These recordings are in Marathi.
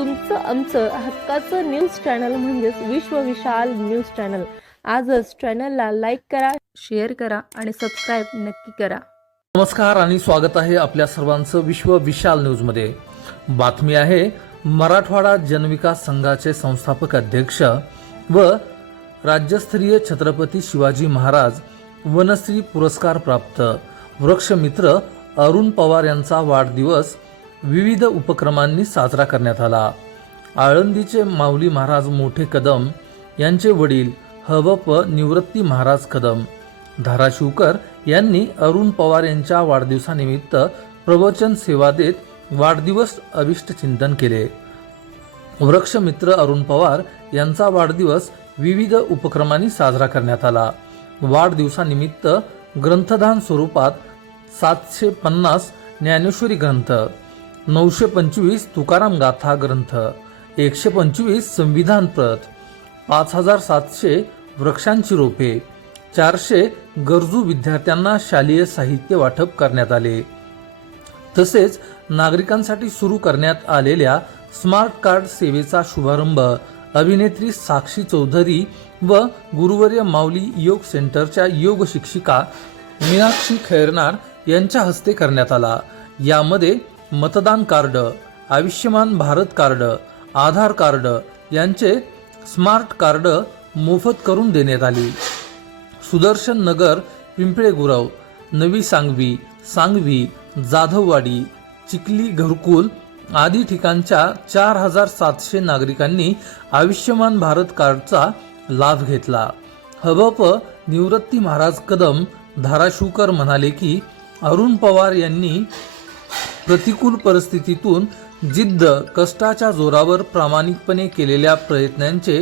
तुमचं आमचं हक्काचं न्यूज चॅनल म्हणजेच विश्व विशाल न्यूज चॅनल आजच चॅनलला लाईक करा शेअर करा आणि सबस्क्राईब नक्की करा. नमस्कार आणि स्वागत आहे आपल्या सर्वांचं विश्व विशाल न्यूजमध्ये बातमी आहे मराठवाडा जनविकास संघाचे संस्थापक अध्यक्ष व राज्यस्तरीय छत्रपती शिवाजी महाराज वनश्री पुरस्कार प्राप्त. वृक्षमित्र अरुण पवार यांचा वाढदिवस विविध उपक्रमांनी साजरा करण्यात आला. आळंदीचे माऊली महाराज मोठे कदम यांचे वडील हवप निवृत्ती महाराज कदम. धाराशिवकर यांनी अरुण पवार यांच्या वाढदिवसानिमित्त प्रवचन सेवा देत वाढदिवस अभिष्ट चिंतन केले वृक्षमित्र अरुण पवार यांचा वाढदिवस विविध उपक्रमांनी साजरा करण्यात आला. वाढदिवसानिमित्त ग्रंथदान स्वरूपात सातशे पन्नास ज्ञानेश्वरी ग्रंथ नऊशे पंचवीस तुकाराम गाथा ग्रंथ एकशे पंचवीस संविधान प्रत पाच हजार सातशे वृक्षांची रोपे चारशे गरजू विद्यार्थ्यांना शालेय साहित्य वाटप करण्यात आले. तसेच नागरिकांसाठी सुरू करण्यात आलेल्या स्मार्ट कार्ड सेवेचा शुभारंभ अभिनेत्री साक्षी चौधरी व गुरुवर्य माऊली योग सेंटरच्या योग शिक्षिका मीनाक्षी खैरनार यांच्या हस्ते करण्यात आला. यामध्ये मतदान card Ayushman Bharat card Aadhaar card यांचे स्मार्ट कार्ड मोफत करून देण्यात आली. सुदर्शन नगर पिंपळेगुरव नवी सांगवी सांगवी जाधववाडी चिखली घरकुल आदी ठिकाणच्या चार हजार सातशे नागरिकांनी आयुष्यमान भारत कार्डचा लाभ घेतला. हबप निवृत्ती महाराज कदम धाराशिवकर म्हणाले की अरुण पवार यांनी प्रतिकूल परिस्थितीतून जिद्द कष्टाच्या जोरावर प्रामाणिकपणे केलेल्या प्रयत्नांचे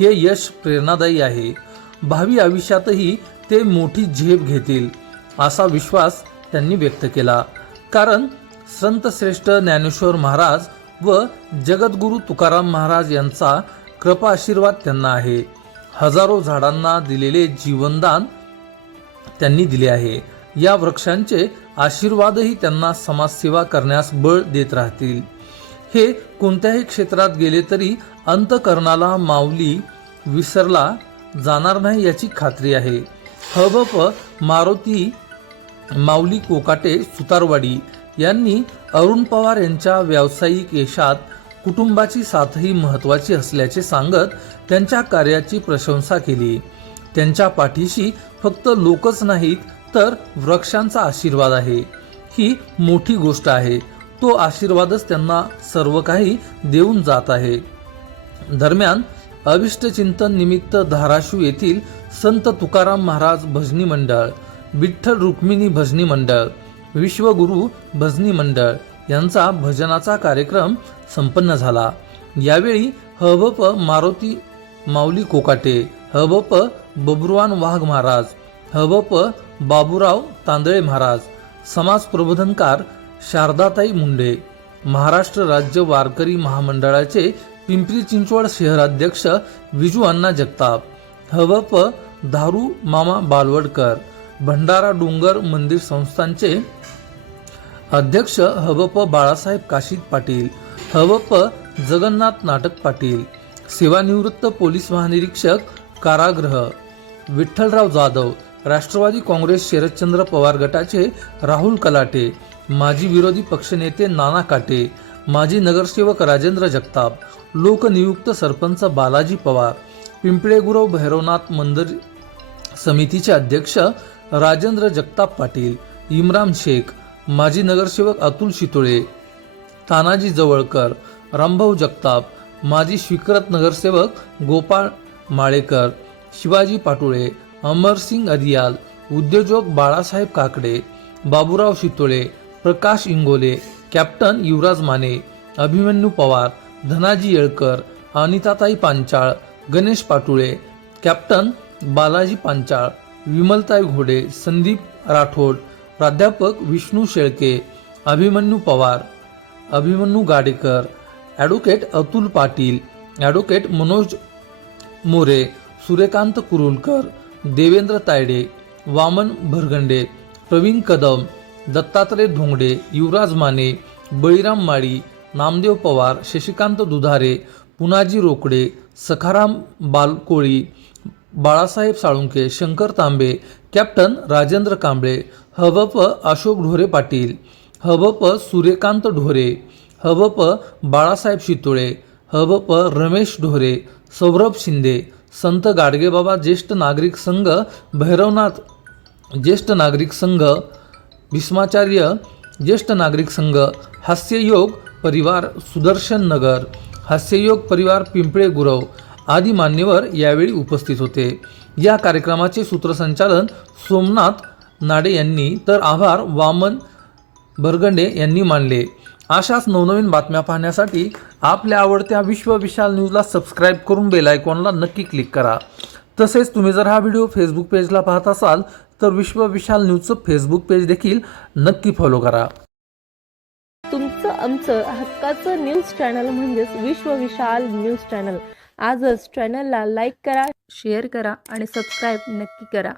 हे यश प्रेरणादायी आहे. भावी आयुष्यातही ते मोठी झेप घेतील असा विश्वास त्यांनी व्यक्त केला. कारण संतश्रेष्ठ ज्ञानेश्वर महाराज व जगद्गुरु तुकाराम महाराज यांचा कृपा आशीर्वाद त्यांना आहे. हजारो झाडांना दिलेले जीवनदान त्यांनी दिले आहे. या वृक्षांचे आशीर्वादही त्यांना समाजसेवा करण्यास बळ देत राहतील. हे कोणत्याही क्षेत्रात गेले तरी अंतकरणाला माऊली विसरला जाणार नाही याची खात्री आहे. हबप मारुती माऊली कोकाटे सुतारवाडी यांनी अरुण पवार यांच्या व्यावसायिक यशात कुटुंबाची साथही महत्वाची असल्याचे सांगत त्यांच्या कार्याची प्रशंसा केली. त्यांच्या पाठीशी फक्त लोकच नाहीत तर वृक्षांचा आशीर्वाद आहे. ही मोठी गोष्ट आहे. तो आशीर्वादच त्यांना सर्व काही देऊन जात आहे. दरम्यान अभिष्ट चिंतन निमित्त धाराशिव येथील संत तुकाराम महाराज भजनी मंडळ विठ्ठल रुक्मिणी भजनी मंडळ विश्वगुरु भजनी मंडळ यांचा भजनाचा कार्यक्रम संपन्न झाला. यावेळी हबप मारुती माऊली कोकाटे हबप बबरुवान वाघ महाराज हबप बाबूराव तांदळे महाराज समाज प्रबोधनकार शारदाताई मुंडे महाराष्ट्र राज्य वारकरी महामंडळाचे पिंपरी चिंचवड शहराध्यक्ष विजू अण्णा जगताप हवप धारू मामा बालवडकर भंडारा डोंगर मंदिर संस्थांचे अध्यक्ष हवप बाळासाहेब काशीद पाटील हवप जगन्नाथ नाटक पाटील सेवानिवृत्त पोलीस महानिरीक्षक कारागृह विठ्ठलराव जाधव राष्ट्रवादी काँग्रेस शरदचंद्र पवार गटाचे राहुल कलाटे माजी विरोधी पक्षनेते नाना काटे माजी नगरसेवक राजेंद्र जगताप लोकनियुक्त सरपंच बालाजी पवार पिंपळेगुरव भैरवनाथ मंदिर समितीचे अध्यक्ष राजेंद्र जगताप पाटील इम्रान शेख माजी नगरसेवक अतुल शितोळे तानाजी जवळकर रामभाऊ जगताप माजी स्वीकृत नगरसेवक गोपाळ माळेकर शिवाजी पाटोळे अमरसिंग अदियाल उद्योजक बाळासाहेब काकडे बाबूराव शितोळे प्रकाश इंगोले कॅप्टन युवराज माने अभिमन्यू पवार धनाजी येळकर अनिताताई पांचाळ गणेश पाटुळे कॅप्टन बालाजी पांचाळ विमलताई घोडे संदीप राठोड प्राध्यापक Vishnu Shelke Abhimanyu Pawar Abhimanyu Gadekar advocate Atul Patil advocate Manoj More Suryakant Kurulkar Devendra Tayde Waman Bhargande Pravin Kadam Dattatray Dhongade Yuvraj Mane Baliram Mali Namdev Pawar Shashikant Dudhare Punaji Rokade Sakharam Balkoli Balasaheb Salunke Shankar Tambe captain Rajendra Kamble हवप Ashok Dhore Patil हवप Suryakant ढोरे हवप बाळासाहेब शितोळे हवप रमेश ढोरे सौरभ शिंदे संत गाडगेबाबा ज्येष्ठ नागरिक संघ भैरवनाथ ज्येष्ठ नागरिक संघ भीष्माचार्य ज्येष्ठ नागरिक संघ हास्ययोग परिवार सुदर्शन नगर हास्ययोग परिवार पिंपळे गुरव आदी मान्यवर यावेळी उपस्थित होते. या कार्यक्रमाचे सूत्रसंचालन सोमनाथ नाडे यांनी तर आभार वामन बरगंडे यांनी मानले. अशाच नवनवीन बातम्या पाहण्यासाठी आपल्या आवडत्या विश्व विशाल न्यूजला सबस्क्राईब करून बेल आयकॉनला नक्की क्लिक करा. तसेच तुम्ही जर हा व्हिडिओ फेसबुक पेजला पाहत असाल तर विश्व विशाल न्यूजचं फेसबुक पेज देखील नक्की फॉलो करा. तुमचं आमचं हक्काचं न्यूज चॅनल म्हणजेच विश्व विशाल न्यूज चॅनल आजच चॅनलला लाईक करा शेअर करा आणि सबस्क्राईब नक्की करा.